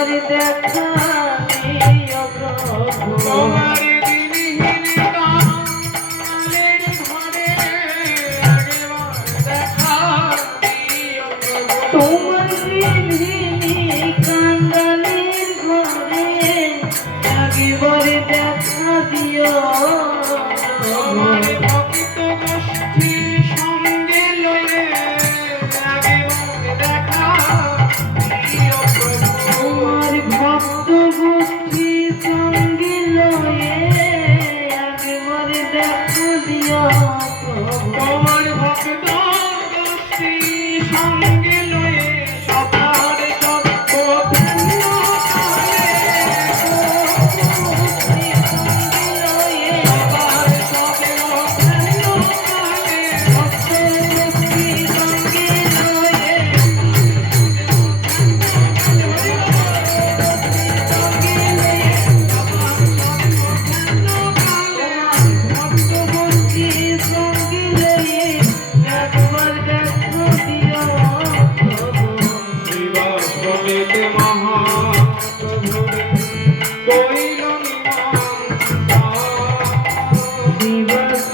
একবার দেখা দিও প্রভু তোমার দিনহীন কালের ঘরে একবার দেখা দিও প্রভু তোমার দিনহীন কাঙ্গালের ঘরে একবার দেখা দিও তোমার ভক্ত গোষ্ঠী সঙ্গে লয়ে একবার দেখা দিও প্রভু তোমার ভক্ত গোষ্ঠী সঙ্গে লয়ে একবার দেখা দিও প্রভু তোমার ভক্ত গোষ্ঠী সঙ্গে লয়ে সবার সত্য কেন কালে সবার সবে কেন কালে শ্রীবাস্তবেতে মহাপ্রভুরে কইল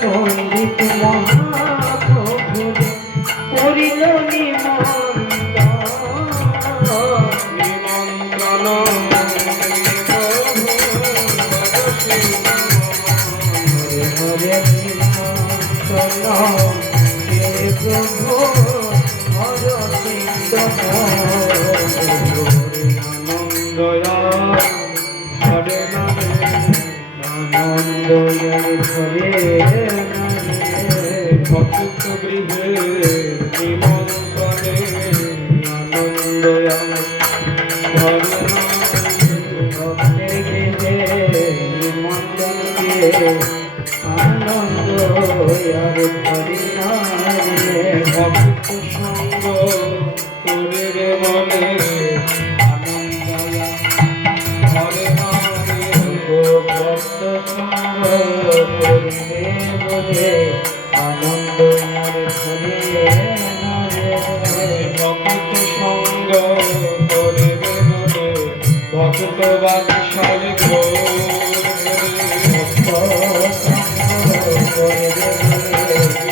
পণ্ডিত মহাপ্রভুরে করিল নিমন্ত্রণ হরে প্রভু হর আনন্দয়া হরে নামে আনন্দ হরে ভক্ত গৃহে নিমন্ত্রণে আনন্দয়া হরে ভক্তের গৃহে নিমন্ত্রণ দিয়ে আনন্দ হরি নামে ভক্ত সঙ্গ করে রে মনে আনন্দয়া হরে নামে ভক্ত সঙ্গ করিবে বলে আনন্দ হরে নামে ভক্ত সঙ্গ করে রে মনে ভক্ত বাদশাহ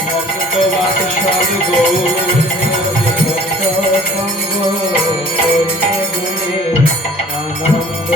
ভক্ত বাদশাহ আনন্দ